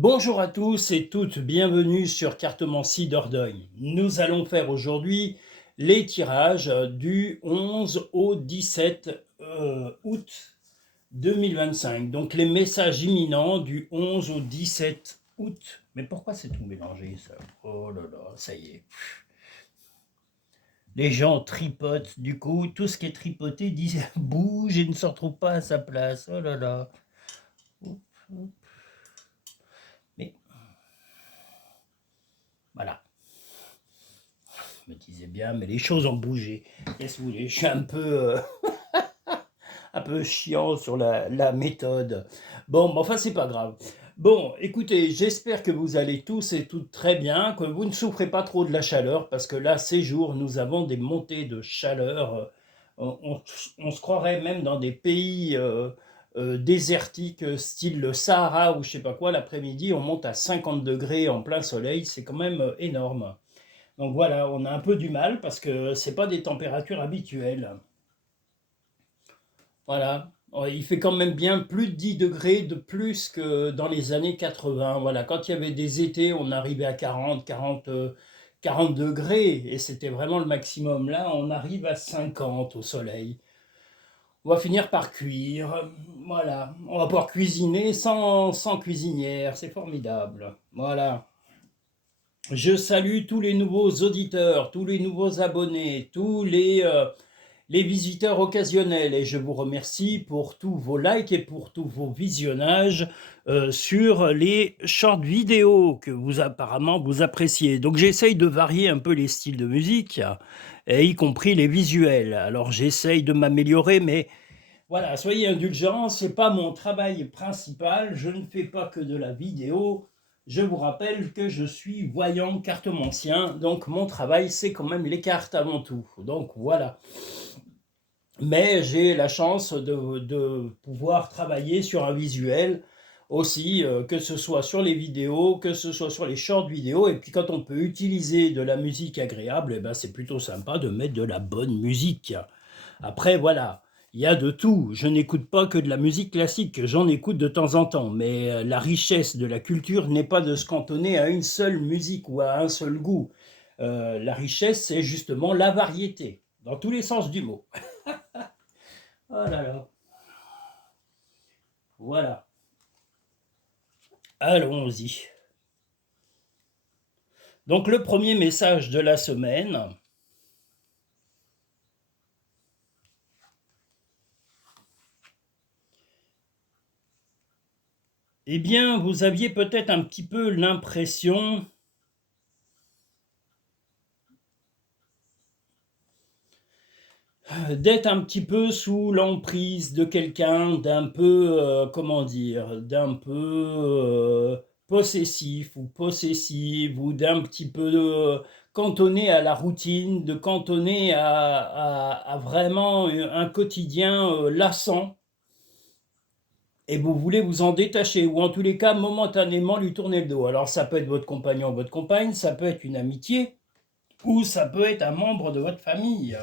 Bonjour à tous et toutes, bienvenue sur Cartomancie Dordogne. Nous allons faire aujourd'hui les tirages du 11 au 17 août 2025. Donc les messages imminents du 11 au 17 août. Mais pourquoi c'est tout mélangé ça? Oh là là, ça y est. Les gens tripotent, du coup, tout ce qui est tripoté bouge et ne se retrouve pas à sa place. Oh là là. Mais voilà. Je me disais bien, mais les choses ont bougé. Qu'est-ce que vous voulez? Je suis un peu chiant sur la méthode. Bon, mais enfin, c'est pas grave. Bon, écoutez, j'espère que vous allez tous et toutes très bien, que vous ne souffrez pas trop de la chaleur, parce que là, ces jours, nous avons des montées de chaleur. On se croirait même dans des pays désertiques, style le Sahara ou je sais pas quoi. L'après-midi, on monte à 50 degrés en plein soleil. C'est quand même énorme. Donc voilà, on a un peu du mal parce que c'est pas des températures habituelles. Voilà. Il fait quand même bien plus de 10 degrés de plus que dans les années 80. Voilà, quand il y avait des étés, on arrivait à 40 degrés et c'était vraiment le maximum. Là, on arrive à 50 au soleil. On va finir par cuire. Voilà, on va pouvoir cuisiner sans cuisinière. C'est formidable. Voilà. Je salue tous les nouveaux auditeurs, tous les nouveaux abonnés, tous les visiteurs occasionnels et je vous remercie pour tous vos likes et pour tous vos visionnages sur les short vidéos que vous apparemment vous appréciez. Donc j'essaye de varier un peu les styles de musique, et y compris les visuels. Alors j'essaye de m'améliorer, mais voilà, soyez indulgents, c'est pas mon travail principal, je ne fais pas que de la vidéo. Je vous rappelle que je suis voyant cartomancien, donc mon travail c'est quand même les cartes avant tout. Donc voilà. Mais j'ai la chance de pouvoir travailler sur un visuel aussi, que ce soit sur les vidéos, que ce soit sur les short vidéos. Et puis quand on peut utiliser de la musique agréable, eh ben, c'est plutôt sympa de mettre de la bonne musique. Après, voilà, il y a de tout. Je n'écoute pas que de la musique classique, j'en écoute de temps en temps. Mais la richesse de la culture n'est pas de se cantonner à une seule musique ou à un seul goût. La richesse, c'est justement la variété, dans tous les sens du mot. Oh là là, voilà. Allons-y. Donc le premier message de la semaine. Eh bien, vous aviez peut-être un petit peu l'impression d'être un petit peu sous l'emprise de quelqu'un d'un peu, comment dire, d'un peu possessif ou possessive, ou d'un petit peu cantonné à la routine, de cantonné à vraiment un quotidien lassant, et vous voulez vous en détacher, ou en tous les cas momentanément lui tourner le dos. Alors ça peut être votre compagnon, votre compagne, ça peut être une amitié, ou ça peut être un membre de votre famille,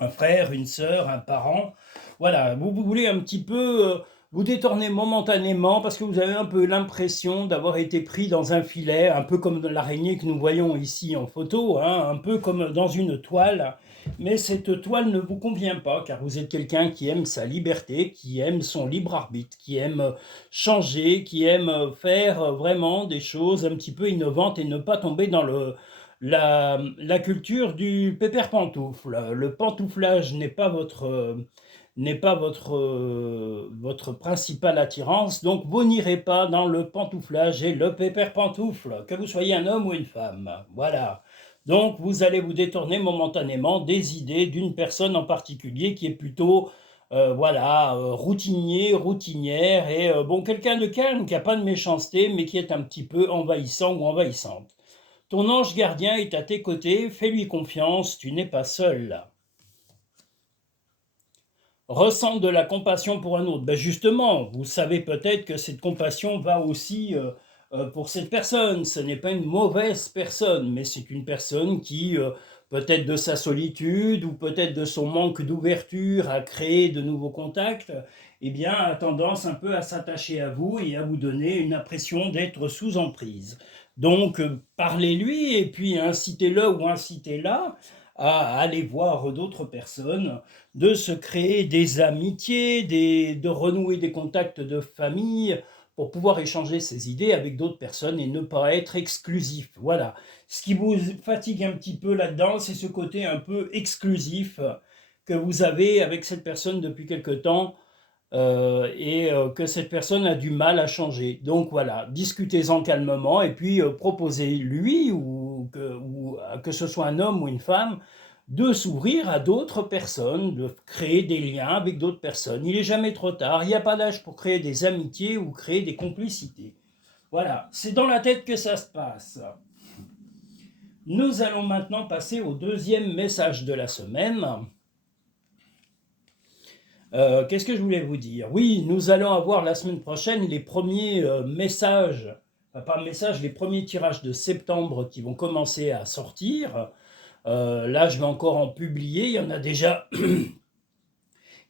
un frère, une sœur, un parent. Voilà, vous voulez un petit peu vous détourner momentanément parce que vous avez un peu l'impression d'avoir été pris dans un filet, un peu comme l'araignée que nous voyons ici en photo, hein, un peu comme dans une toile. Mais cette toile ne vous convient pas car vous êtes quelqu'un qui aime sa liberté, qui aime son libre arbitre, qui aime changer, qui aime faire vraiment des choses un petit peu innovantes et ne pas tomber dans la culture du pépère pantoufle. Le pantouflage n'est pas votre principale attirance, donc vous n'irez pas dans le pantouflage et le pépère pantoufle, que vous soyez un homme ou une femme. Voilà. Donc vous allez vous détourner momentanément des idées d'une personne en particulier qui est plutôt voilà, routinier, routinière, et bon, quelqu'un de calme, qui n'a pas de méchanceté, mais qui est un petit peu envahissant ou envahissante. Ton ange gardien est à tes côtés, fais-lui confiance, tu n'es pas seul. Ressens de la compassion pour un autre. Ben justement, vous savez peut-être que cette compassion va aussi pour cette personne. Ce n'est pas une mauvaise personne, mais c'est une personne qui, peut-être de sa solitude ou peut-être de son manque d'ouverture, a créé de nouveaux contacts. eh bien, a tendance un peu à s'attacher à vous et à vous donner une impression d'être sous emprise. Donc, parlez-lui et puis incitez-le ou incitez-la à aller voir d'autres personnes, de se créer des amitiés, de renouer des contacts de famille pour pouvoir échanger ses idées avec d'autres personnes et ne pas être exclusif. Voilà. Ce qui vous fatigue un petit peu là-dedans, c'est ce côté un peu exclusif que vous avez avec cette personne depuis quelque temps que cette personne a du mal à changer. Donc voilà, discutez-en calmement et puis proposez-lui ou que ce soit un homme ou une femme de s'ouvrir à d'autres personnes, de créer des liens avec d'autres personnes. Il n'est jamais trop tard, il n'y a pas d'âge pour créer des amitiés ou créer des complicités. Voilà, c'est dans la tête que ça se passe. Nous allons maintenant passer au deuxième message de la semaine. Qu'est-ce que je voulais vous dire? Oui, nous allons avoir la semaine prochaine les premiers messages, pas messages, les premiers tirages de septembre qui vont commencer à sortir. Là, je vais encore en publier. Il y en a déjà, il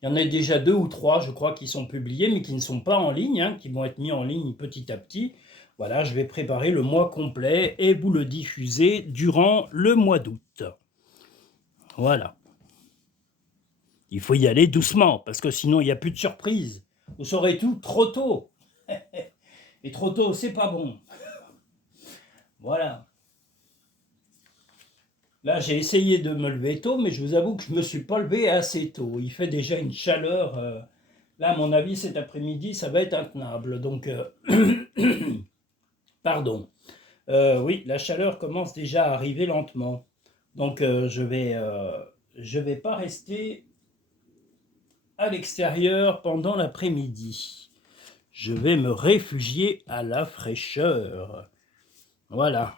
y en a déjà 2 ou 3, je crois, qui sont publiés, mais qui ne sont pas en ligne, hein, qui vont être mis en ligne petit à petit. Voilà, je vais préparer le mois complet et vous le diffuser durant le mois d'août. Voilà. Il faut y aller doucement, parce que sinon, il n'y a plus de surprise. Vous saurez tout trop tôt. Et trop tôt, c'est pas bon. Voilà. Là, j'ai essayé de me lever tôt, mais je vous avoue que je ne me suis pas levé assez tôt. Il fait déjà une chaleur. Là, à mon avis, cet après-midi, ça va être intenable. Donc, pardon. Oui, la chaleur commence déjà à arriver lentement. Donc, je vais pas rester à l'extérieur pendant l'après-midi. Je vais me réfugier à la fraîcheur. Voilà.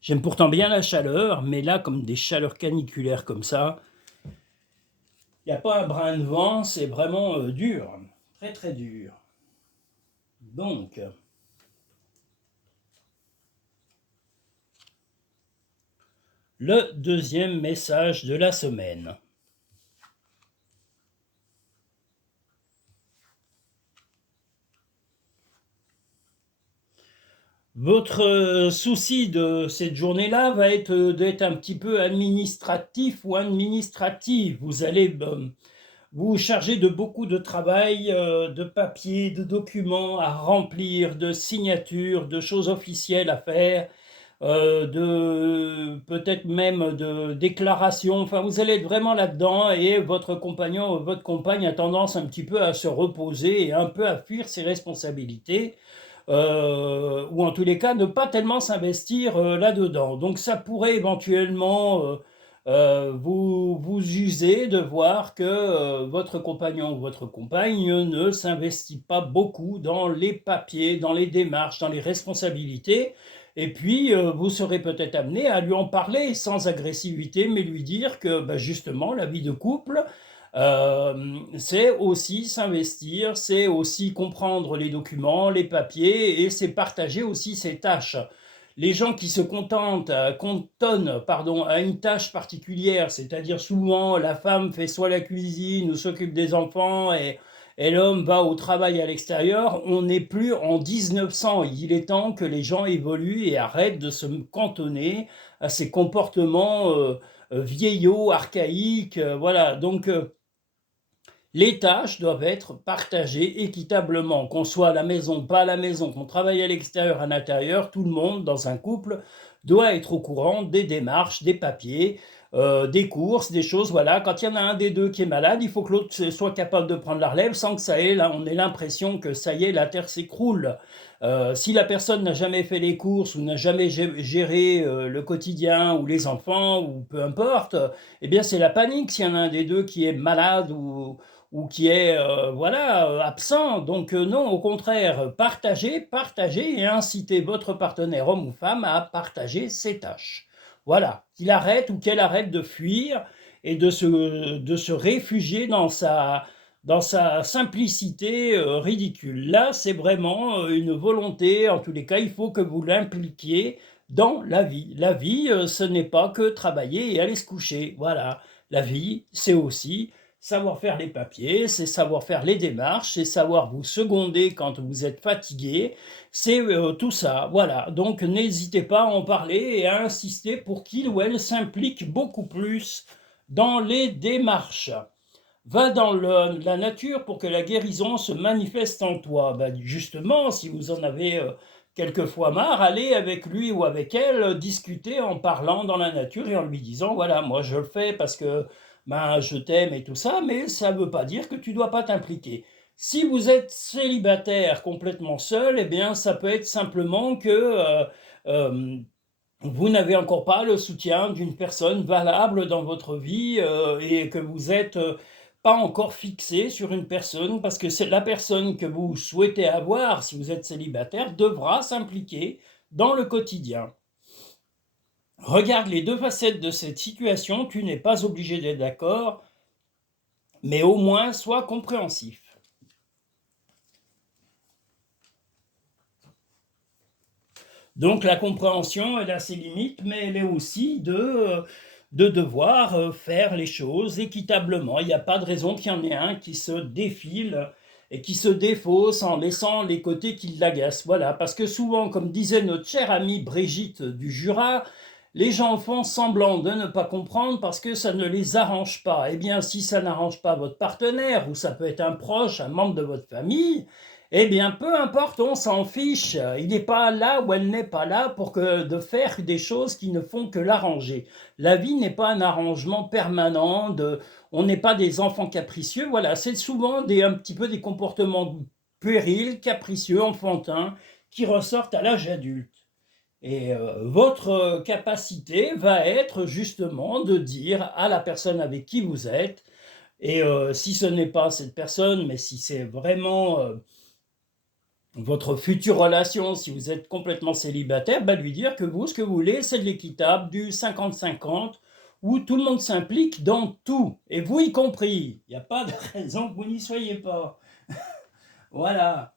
J'aime pourtant bien la chaleur, mais là, comme des chaleurs caniculaires comme ça, il n'y a pas un brin de vent, c'est vraiment dur, très très dur. Donc, le deuxième message de la semaine. Votre souci de cette journée-là va être d'être un petit peu administratif ou administratif. Vous allez vous charger de beaucoup de travail, de papiers, de documents à remplir, de signatures, de choses officielles à faire, de peut-être même de déclarations. Enfin, vous allez être vraiment là-dedans et votre compagnon ou votre compagne a tendance un petit peu à se reposer et un peu à fuir ses responsabilités. Ou en tous les cas ne pas tellement s'investir là-dedans. Donc ça pourrait éventuellement vous user de voir que votre compagnon ou votre compagne ne s'investit pas beaucoup dans les papiers, dans les démarches, dans les responsabilités. Et puis, vous serez peut-être amené à lui en parler sans agressivité, mais lui dire que justement, la vie de couple, c'est aussi s'investir, c'est aussi comprendre les documents, les papiers, et c'est partager aussi ses tâches. Les gens qui se cantonnent à une tâche particulière, c'est-à-dire souvent la femme fait soit la cuisine ou s'occupe des enfants et l'homme va au travail à l'extérieur, on n'est plus en 1900. Il est temps que les gens évoluent et arrêtent de se cantonner à ces comportements vieillots, archaïques. Voilà, donc les tâches doivent être partagées équitablement, qu'on soit à la maison, pas à la maison, qu'on travaille à l'extérieur, à l'intérieur, tout le monde dans un couple doit être au courant des démarches, des papiers, des courses, des choses. Voilà, quand il y en a un des deux qui est malade, il faut que l'autre soit capable de prendre la relève sans que ça ait, là, on ait l'impression que ça y est, la terre s'écroule. Si la personne n'a jamais fait les courses ou n'a jamais géré le quotidien ou les enfants ou peu importe, eh bien c'est la panique s'il y en a un des deux qui est malade ou qui est voilà, absent. Donc non, au contraire, partagez et incitez votre partenaire homme ou femme à partager ses tâches. Voilà, qu'il arrête ou qu'elle arrête de fuir et de se réfugier dans sa simplicité ridicule. Là, c'est vraiment une volonté, en tous les cas, il faut que vous l'impliquiez dans la vie. La vie, ce n'est pas que travailler et aller se coucher. Voilà, la vie, c'est aussi Savoir faire les papiers, c'est savoir faire les démarches, c'est savoir vous seconder quand vous êtes fatigué, c'est tout ça, voilà. Donc n'hésitez pas à en parler et à insister pour qu'il ou elle s'implique beaucoup plus dans les démarches. Va dans la nature pour que la guérison se manifeste en toi. Ben, justement, si vous en avez quelquefois marre, allez avec lui ou avec elle discuter en parlant dans la nature et en lui disant, voilà, moi je le fais parce que ben, je t'aime et tout ça, mais ça ne veut pas dire que tu ne dois pas t'impliquer. Si vous êtes célibataire complètement seul, eh bien ça peut être simplement que euh, vous n'avez encore pas le soutien d'une personne valable dans votre vie et que vous êtes pas encore fixé sur une personne parce que c'est la personne que vous souhaitez avoir si vous êtes célibataire devra s'impliquer dans le quotidien. Regarde les deux facettes de cette situation, tu n'es pas obligé d'être d'accord, mais au moins sois compréhensif. Donc la compréhension, elle a ses limites, mais elle est aussi de devoir faire les choses équitablement. Il n'y a pas de raison qu'il y en ait un qui se défile et qui se défausse en laissant les côtés qui l'agacent. Voilà, parce que souvent, comme disait notre chère amie Brigitte du Jura, les gens font semblant de ne pas comprendre parce que ça ne les arrange pas. Eh bien, si ça n'arrange pas votre partenaire, ou ça peut être un proche, un membre de votre famille, eh bien, peu importe, on s'en fiche. Il n'est pas là ou elle n'est pas là pour de faire des choses qui ne font que l'arranger. La vie n'est pas un arrangement permanent. On n'est pas des enfants capricieux. Voilà, c'est souvent un petit peu des comportements puérils, capricieux, enfantins, qui ressortent à l'âge adulte. Et votre capacité va être justement de dire à la personne avec qui vous êtes, et si ce n'est pas cette personne, mais si c'est vraiment votre future relation, si vous êtes complètement célibataire, bah lui dire que vous, ce que vous voulez, c'est de l'équitable, du 50-50, où tout le monde s'implique dans tout, et vous y compris. Il n'y a pas de raison que vous n'y soyez pas. Voilà.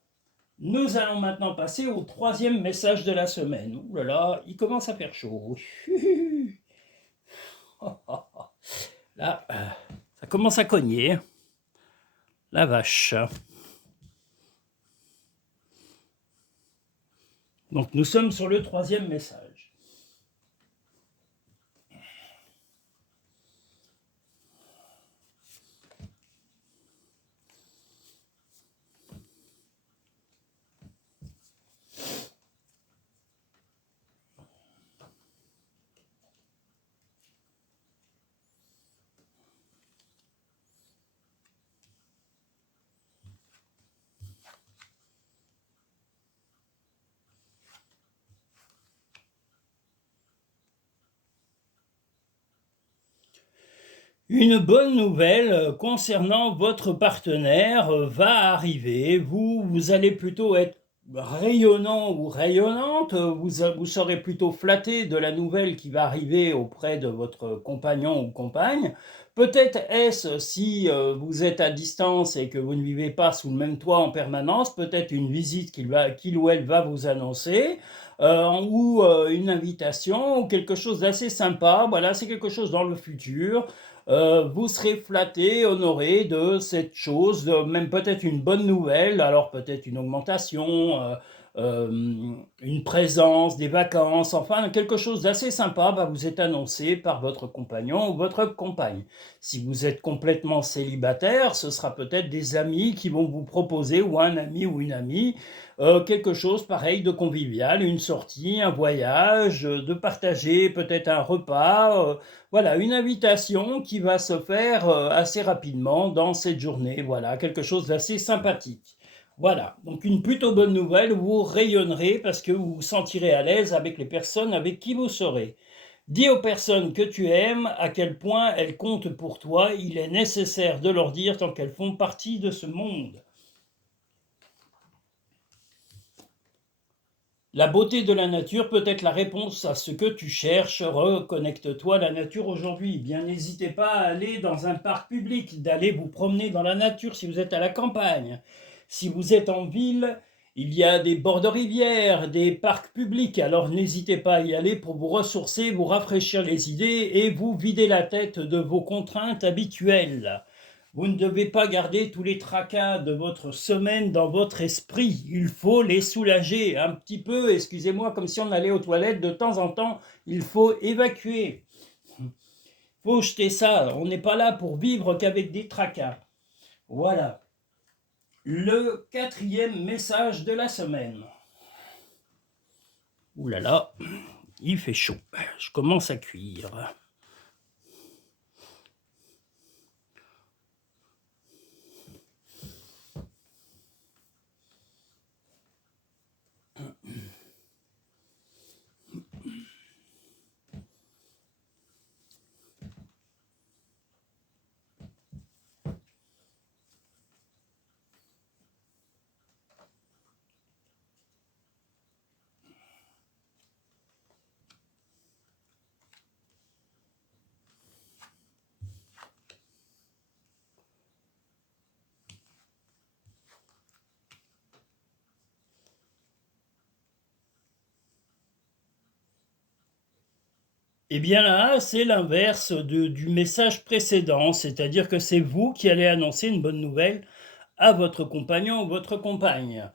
Nous allons maintenant passer au troisième message de la semaine. Ouh là là, il commence à faire chaud. Là, ça commence à cogner. La vache. Donc nous sommes sur le troisième message. Une bonne nouvelle concernant votre partenaire va arriver. Vous allez plutôt être rayonnant ou rayonnante. Vous serez plutôt flatté de la nouvelle qui va arriver auprès de votre compagnon ou compagne. Peut-être est-ce, si vous êtes à distance et que vous ne vivez pas sous le même toit en permanence, peut-être une visite qu'il ou elle va vous annoncer. Ou une invitation ou quelque chose d'assez sympa. Voilà, c'est quelque chose dans le futur. Vous serez flatté, honoré de cette chose, même peut-être une bonne nouvelle, alors peut-être une augmentation, une présence, des vacances, enfin quelque chose d'assez sympa va vous être annoncé par votre compagnon ou votre compagne. Si vous êtes complètement célibataire, ce sera peut-être des amis qui vont vous proposer, ou un ami ou une amie, quelque chose pareil de convivial, une sortie, un voyage, de partager peut-être un repas. Voilà, une invitation qui va se faire assez rapidement dans cette journée. Voilà, quelque chose d'assez sympathique. Voilà, donc une plutôt bonne nouvelle, vous rayonnerez parce que vous vous sentirez à l'aise avec les personnes avec qui vous serez. Dis aux personnes que tu aimes à quel point elles comptent pour toi, il est nécessaire de leur dire tant qu'elles font partie de ce monde. La beauté de la nature peut être la réponse à ce que tu cherches. Reconnecte-toi à la nature aujourd'hui. Bien, n'hésitez pas à aller dans un parc public, d'aller vous promener dans la nature si vous êtes à la campagne. Si vous êtes en ville, il y a des bords de rivière, des parcs publics. Alors n'hésitez pas à y aller pour vous ressourcer, vous rafraîchir les idées et vous vider la tête de vos contraintes habituelles. Vous ne devez pas garder tous les tracas de votre semaine dans votre esprit. Il faut les soulager un petit peu, excusez-moi, comme si on allait aux toilettes de temps en temps. Il faut évacuer. Il faut jeter ça. On n'est pas là pour vivre qu'avec des tracas. Voilà. Le quatrième message de la semaine. Ouh là là, il fait chaud. Je commence à cuire. Eh bien là, c'est l'inverse du message précédent, c'est-à-dire que c'est vous qui allez annoncer une bonne nouvelle à votre compagnon ou votre compagne.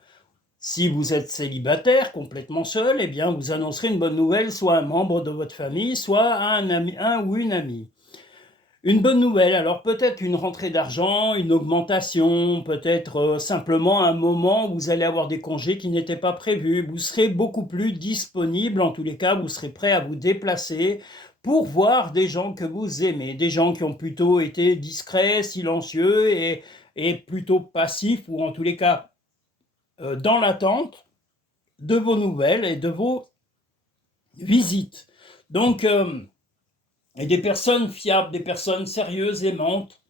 Si vous êtes célibataire, complètement seul, eh bien vous annoncerez une bonne nouvelle soit à un membre de votre famille, soit à un ami, un ou une amie. Une bonne nouvelle, alors peut-être une rentrée d'argent, une augmentation, peut-être simplement un moment où vous allez avoir des congés qui n'étaient pas prévus. Vous serez beaucoup plus disponible, en tous les cas, vous serez prêt à vous déplacer pour voir des gens que vous aimez, des gens qui ont plutôt été discrets, silencieux et plutôt passifs, ou en tous les cas dans l'attente de vos nouvelles et de vos visites. Donc, et des personnes fiables, des personnes sérieuses, aimantes.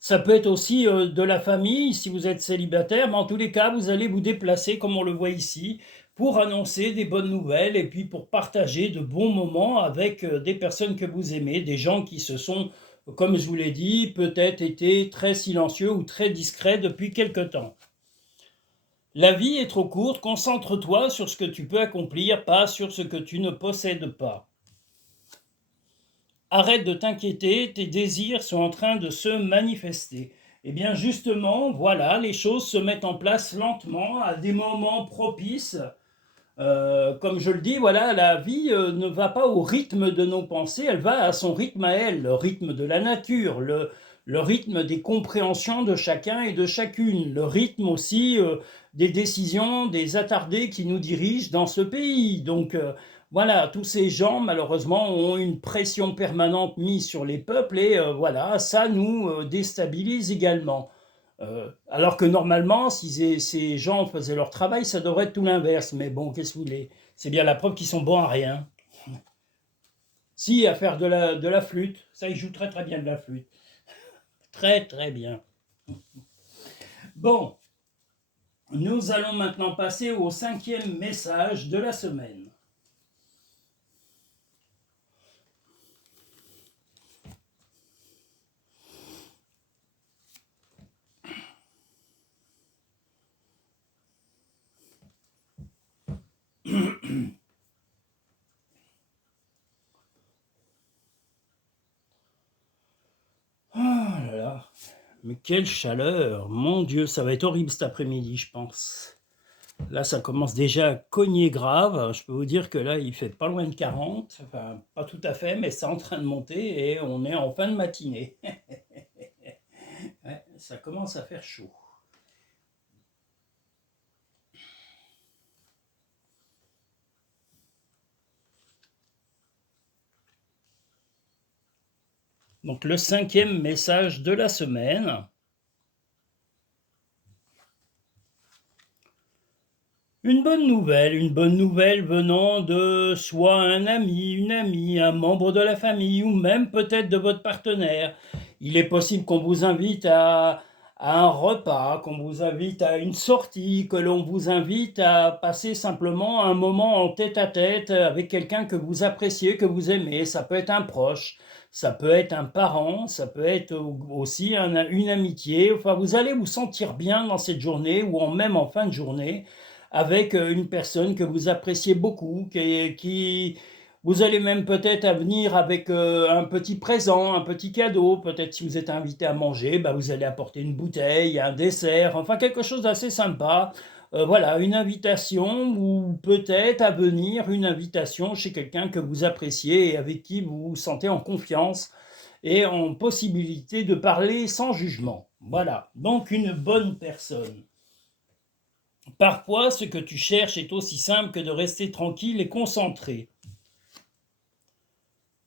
Ça peut être aussi de la famille si vous êtes célibataire, mais en tous les cas, vous allez vous déplacer, comme on le voit ici, pour annoncer des bonnes nouvelles et puis pour partager de bons moments avec des personnes que vous aimez, des gens qui se sont, comme je vous l'ai dit, peut-être été très silencieux ou très discrets depuis quelque temps. La vie est trop courte, concentre-toi sur ce que tu peux accomplir, pas sur ce que tu ne possèdes pas. Arrête de t'inquiéter, tes désirs sont en train de se manifester. Eh bien justement, voilà, les choses se mettent en place lentement, à des moments propices. Comme je le dis, voilà, la vie ne va pas au rythme de nos pensées, elle va à son rythme à elle, le rythme de la nature, le rythme des compréhensions de chacun et de chacune, le rythme aussi des décisions des attardés qui nous dirigent dans ce pays. Donc voilà, tous ces gens, malheureusement, ont une pression permanente mise sur les peuples et voilà, ça nous déstabilise également. Alors que normalement, si ces gens faisaient leur travail, ça devrait être tout l'inverse. Mais bon, qu'est-ce que vous voulez? C'est bien la preuve qu'ils sont bons à rien. Si, à faire de la flûte, ça, ils jouent très très bien de la flûte. Très très bien. Bon, nous allons maintenant passer au cinquième message de la semaine. Oh là là, mais quelle chaleur! Mon Dieu, ça va être horrible cet après-midi, je pense. Là, ça commence déjà à cogner grave. Je peux vous dire que là, il fait pas loin de 40. Enfin, pas tout à fait, mais c'est en train de monter et on est en fin de matinée. Ouais, ça commence à faire chaud. Donc, le cinquième message de la semaine. Une bonne nouvelle venant de soit un ami, une amie, un membre de la famille ou même peut-être de votre partenaire. Il est possible qu'on vous invite à un repas, qu'on vous invite à une sortie, que l'on vous invite à passer simplement un moment en tête-à-tête avec quelqu'un que vous appréciez, que vous aimez. Ça peut être un proche, ça peut être un parent, ça peut être aussi une amitié. Enfin, vous allez vous sentir bien dans cette journée ou même en fin de journée avec une personne que vous appréciez beaucoup, Vous allez même peut-être à venir avec un petit présent, un petit cadeau. Peut-être si vous êtes invité à manger, bah, vous allez apporter une bouteille, un dessert, enfin quelque chose d'assez sympa. Voilà, une invitation ou peut-être à venir une invitation chez quelqu'un que vous appréciez et avec qui vous vous sentez en confiance et en possibilité de parler sans jugement. Voilà, donc une bonne personne. Parfois, ce que tu cherches est aussi simple que de rester tranquille et concentré.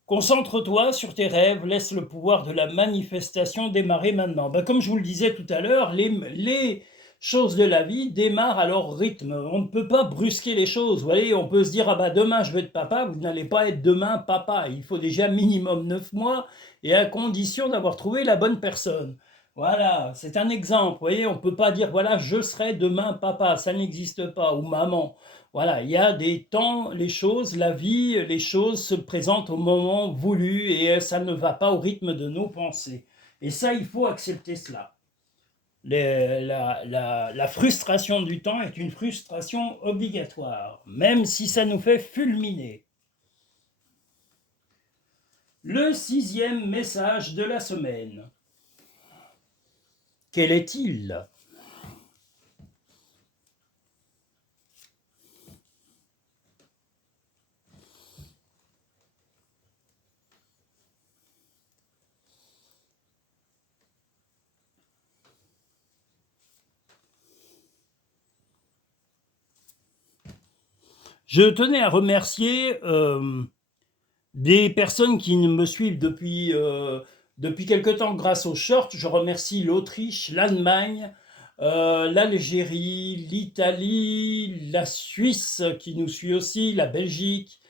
Concentre-toi sur tes rêves, laisse le pouvoir de la manifestation démarrer maintenant. Ben, comme je vous le disais tout à l'heure, les choses de la vie démarrent à leur rythme. On ne peut pas brusquer les choses. Vous voyez, on peut se dire, ah bah demain je vais être papa, vous n'allez pas être demain papa. Il faut déjà minimum 9 mois et à condition d'avoir trouvé la bonne personne. Voilà, c'est un exemple. Vous voyez, on ne peut pas dire, voilà, je serai demain papa, ça n'existe pas, ou maman. Voilà, il y a des temps, les choses, la vie, les choses se présentent au moment voulu et ça ne va pas au rythme de nos pensées. Et ça, il faut accepter cela. La frustration du temps est une frustration obligatoire, même si ça nous fait fulminer. Le 6e message de la semaine. Quel est-il ? Je tenais à remercier des personnes qui me suivent depuis quelque temps grâce aux shorts. Je remercie l'Autriche, l'Allemagne, l'Algérie, l'Italie, la Suisse qui nous suit aussi, la Belgique,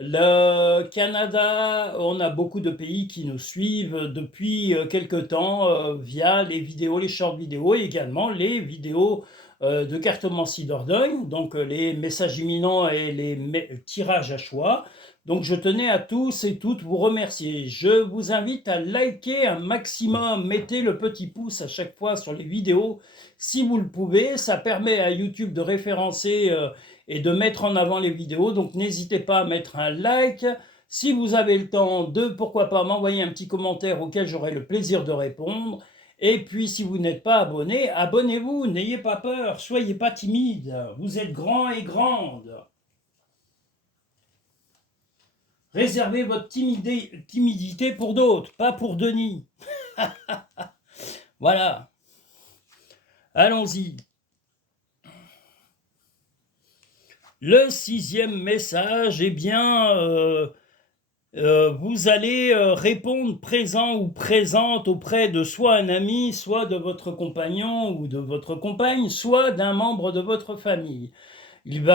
le Canada. On a beaucoup de pays qui nous suivent depuis quelque temps via les vidéos, les shorts vidéos et également les vidéos de cartomancie d'Ordogne, donc les messages imminents et les tirages à choix. Donc je tenais à tous et toutes vous remercier. Je vous invite à liker un maximum, mettez le petit pouce à chaque fois sur les vidéos si vous le pouvez. Ça permet à YouTube de référencer et de mettre en avant les vidéos. Donc n'hésitez pas à mettre un like. Si vous avez le temps de, pourquoi pas, m'envoyer un petit commentaire auquel j'aurai le plaisir de répondre. Et puis si vous n'êtes pas abonné, abonnez-vous, n'ayez pas peur, soyez pas timide. Vous êtes grand et grande. Réservez votre timidité pour d'autres, pas pour Denis. Voilà. Allons-y. Le 6e message, eh bien, vous allez répondre présent ou présente auprès de soit un ami, soit de votre compagnon ou de votre compagne, soit d'un membre de votre famille. Il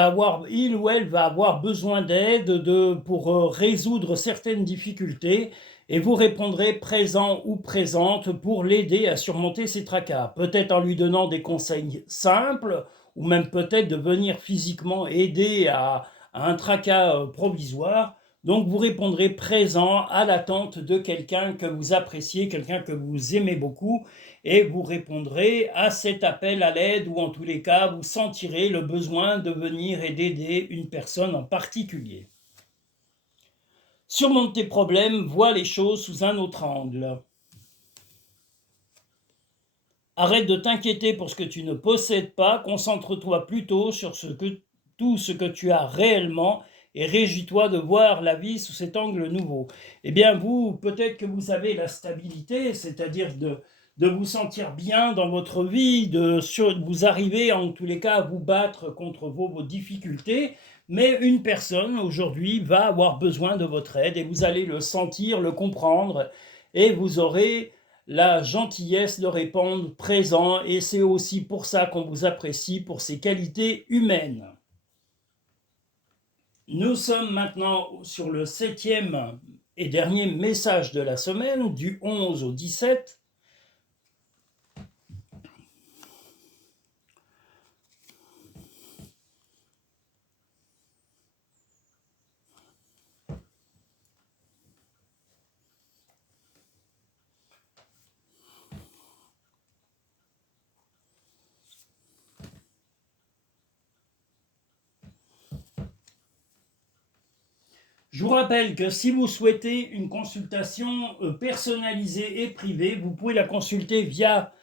ou elle va avoir besoin d'aide pour résoudre certaines difficultés et vous répondrez présent ou présente pour l'aider à surmonter ses tracas. Peut-être en lui donnant des conseils simples ou même peut-être de venir physiquement aider à un tracas provisoire. Donc vous répondrez présent à l'attente de quelqu'un que vous appréciez, quelqu'un que vous aimez beaucoup et vous répondrez à cet appel à l'aide ou en tous les cas vous sentirez le besoin de venir et d'aider une personne en particulier. Surmonte tes problèmes, vois les choses sous un autre angle. Arrête de t'inquiéter pour ce que tu ne possèdes pas, concentre-toi plutôt sur tout ce que tu as réellement et réjouis-toi de voir la vie sous cet angle nouveau. Eh bien vous, peut-être que vous avez la stabilité, c'est-à-dire de vous sentir bien dans votre vie, de vous arriver en tous les cas à vous battre contre vos difficultés, mais une personne aujourd'hui va avoir besoin de votre aide et vous allez le sentir, le comprendre et vous aurez la gentillesse de répondre présent et c'est aussi pour ça qu'on vous apprécie pour ces qualités humaines. Nous sommes maintenant sur le 7e et dernier message de la semaine, du 11 au 17. Je vous rappelle que si vous souhaitez une consultation personnalisée et privée, vous pouvez la consulter via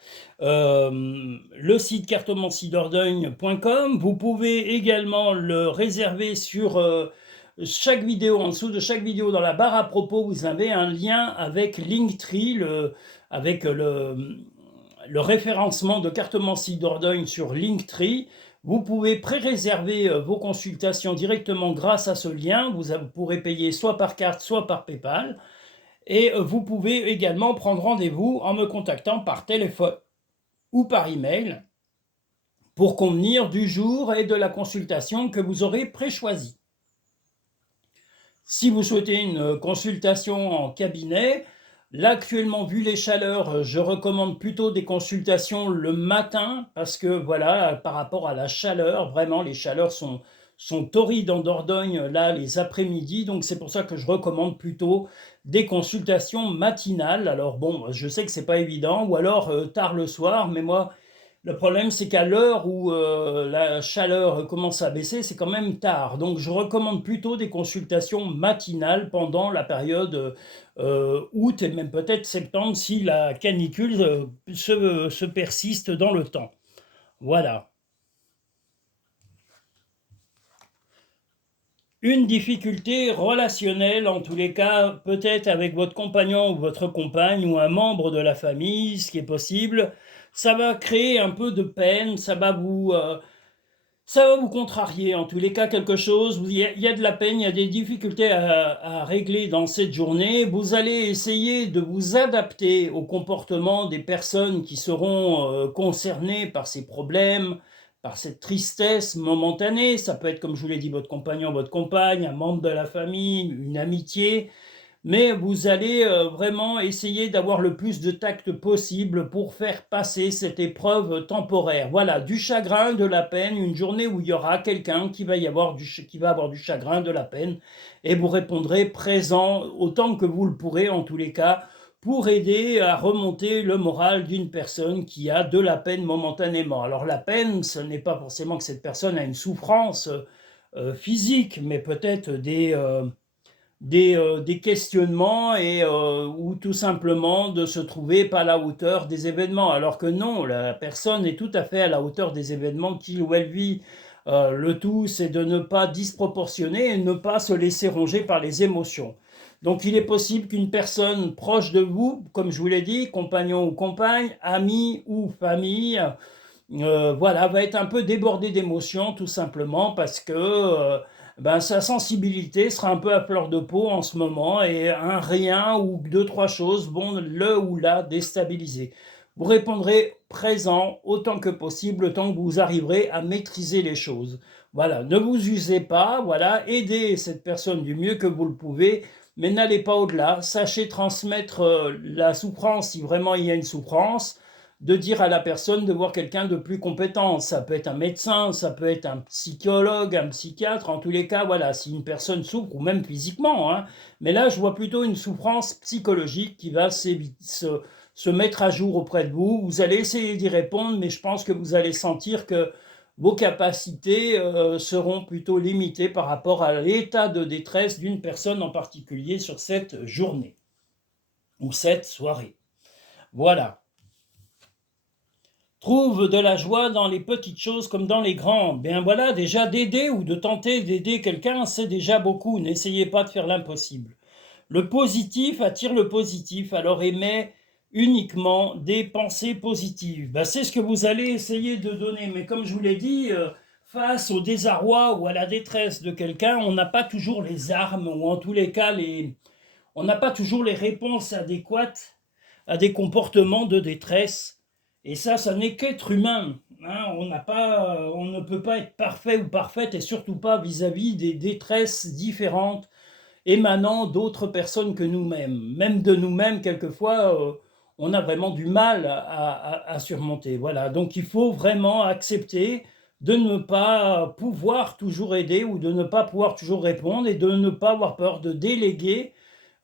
le site cartomanciedordogne.com. Vous pouvez également le réserver sur chaque vidéo. En dessous de chaque vidéo, dans la barre à propos, vous avez un lien avec Linktree, avec le référencement de Cartomancie Dordogne sur Linktree. Vous pouvez pré-réserver vos consultations directement grâce à ce lien. Vous pourrez payer soit par carte, soit par PayPal. Et vous pouvez également prendre rendez-vous en me contactant par téléphone ou par email pour convenir du jour et de la consultation que vous aurez pré-choisie. Si vous souhaitez une consultation en cabinet, là actuellement, vu les chaleurs, je recommande plutôt des consultations le matin parce que voilà, par rapport à la chaleur, vraiment les chaleurs sont torrides en Dordogne là les après-midi, donc c'est pour ça que je recommande plutôt des consultations matinales. Alors bon, je sais que c'est pas évident, ou alors tard le soir, mais moi le problème, c'est qu'à l'heure où la chaleur commence à baisser, c'est quand même tard. Donc, je recommande plutôt des consultations matinales pendant la période août et même peut-être septembre si la canicule se persiste dans le temps. Voilà. Une difficulté relationnelle, en tous les cas, peut-être avec votre compagnon ou votre compagne ou un membre de la famille, ce qui est possible, ça va créer un peu de peine, ça va vous contrarier, en tous les cas, quelque chose. Il y a de la peine, il y a des difficultés à régler dans cette journée. Vous allez essayer de vous adapter au comportement des personnes qui seront concernées par ces problèmes, par cette tristesse momentanée. Ça peut être, comme je vous l'ai dit, votre compagnon, votre compagne, un membre de la famille, une amitié. Mais vous allez vraiment essayer d'avoir le plus de tact possible pour faire passer cette épreuve temporaire. Voilà, du chagrin, de la peine, une journée où il y aura quelqu'un qui va avoir du chagrin, de la peine, et vous répondrez présent autant que vous le pourrez, en tous les cas, pour aider à remonter le moral d'une personne qui a de la peine momentanément. Alors la peine, ce n'est pas forcément que cette personne a une souffrance physique, mais peut-être des questionnements ou tout simplement de se trouver pas à la hauteur des événements, alors que non, la personne est tout à fait à la hauteur des événements qu'il ou elle vit. Le tout, c'est de ne pas disproportionner et ne pas se laisser ronger par les émotions. Donc il est possible qu'une personne proche de vous, comme je vous l'ai dit, compagnon ou compagne, ami ou famille, voilà, va être un peu débordée d'émotions, tout simplement parce que sa sensibilité sera un peu à fleur de peau en ce moment, et un rien ou deux, trois choses vont le ou la déstabiliser. Vous répondrez présent autant que possible, tant que vous arriverez à maîtriser les choses. Voilà, ne vous usez pas, voilà, aidez cette personne du mieux que vous le pouvez, mais n'allez pas au-delà. Sachez transmettre la souffrance si vraiment il y a une souffrance, de dire à la personne de voir quelqu'un de plus compétent. Ça peut être un médecin, ça peut être un psychologue, un psychiatre. En tous les cas, voilà, si une personne souffre, ou même physiquement, hein, mais là, je vois plutôt une souffrance psychologique qui va se mettre à jour auprès de vous. Vous allez essayer d'y répondre, mais je pense que vous allez sentir que vos capacités seront plutôt limitées par rapport à l'état de détresse d'une personne en particulier sur cette journée ou cette soirée. Voilà. Trouve de la joie dans les petites choses comme dans les grandes. Bien voilà, déjà d'aider ou de tenter d'aider quelqu'un, c'est déjà beaucoup. N'essayez pas de faire l'impossible. Le positif attire le positif, alors aimez uniquement des pensées positives. C'est ce que vous allez essayer de donner. Mais comme je vous l'ai dit, face au désarroi ou à la détresse de quelqu'un, on n'a pas toujours les armes, ou en tous les cas, on n'a pas toujours les réponses adéquates à des comportements de détresse. Et ça n'est qu'être humain. Hein. On ne peut pas être parfait ou parfaite, et surtout pas vis-à-vis des détresses différentes émanant d'autres personnes que nous-mêmes. Même de nous-mêmes, quelquefois, on a vraiment du mal à surmonter. Voilà. Donc il faut vraiment accepter de ne pas pouvoir toujours aider, ou de ne pas pouvoir toujours répondre, et de ne pas avoir peur de déléguer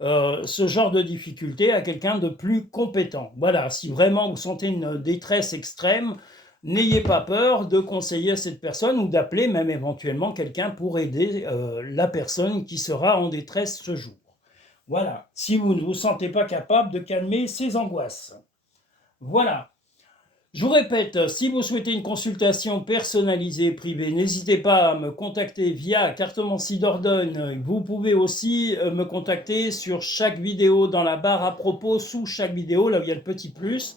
ce genre de difficulté à quelqu'un de plus compétent. Voilà, si vraiment vous sentez une détresse extrême, n'ayez pas peur de conseiller à cette personne ou d'appeler même éventuellement quelqu'un pour aider la personne qui sera en détresse ce jour. Voilà, si vous ne vous sentez pas capable de calmer ces angoisses. Voilà. Je vous répète, si vous souhaitez une consultation personnalisée privée, n'hésitez pas à me contacter via Cartomancie Dordogne. Vous pouvez aussi me contacter sur chaque vidéo dans la barre à propos, sous chaque vidéo, là où il y a le petit plus.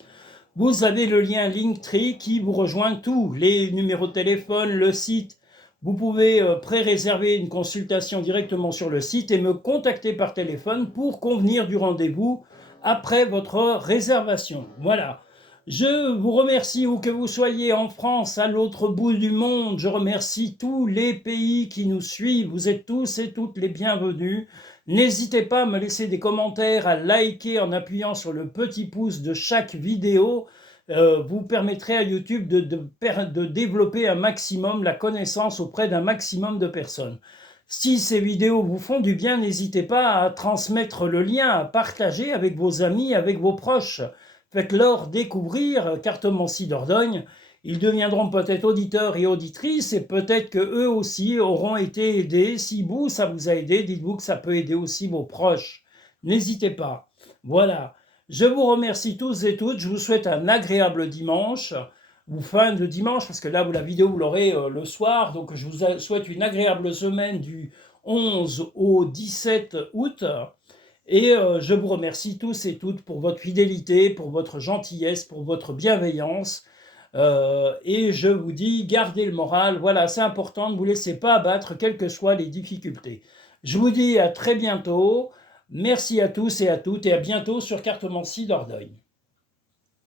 Vous avez le lien Linktree qui vous rejoint tous les numéros de téléphone, le site. Vous pouvez pré-réserver une consultation directement sur le site et me contacter par téléphone pour convenir du rendez-vous après votre réservation. Voilà. Je vous remercie où que vous soyez en France, à l'autre bout du monde. Je remercie tous les pays qui nous suivent. Vous êtes tous et toutes les bienvenus. N'hésitez pas à me laisser des commentaires, à liker en appuyant sur le petit pouce de chaque vidéo. Vous permettrez à YouTube de développer un maximum la connaissance auprès d'un maximum de personnes. Si ces vidéos vous font du bien, n'hésitez pas à transmettre le lien, à partager avec vos amis, avec vos proches. Faites-leur découvrir Cartomancie Dordogne. Ils deviendront peut-être auditeurs et auditrices et peut-être qu'eux aussi auront été aidés. Si vous, ça vous a aidé, dites-vous que ça peut aider aussi vos proches. N'hésitez pas. Voilà. Je vous remercie tous et toutes. Je vous souhaite un agréable dimanche ou fin de dimanche, parce que là, la vidéo, vous l'aurez le soir. Donc, je vous souhaite une agréable semaine du 11 au 17 août. Et je vous remercie tous et toutes pour votre fidélité, pour votre gentillesse, pour votre bienveillance. Et je vous dis, gardez le moral. Voilà, c'est important, ne vous laissez pas abattre, quelles que soient les difficultés. Je vous dis à très bientôt. Merci à tous et à toutes et à bientôt sur Cartomancie Dordogne.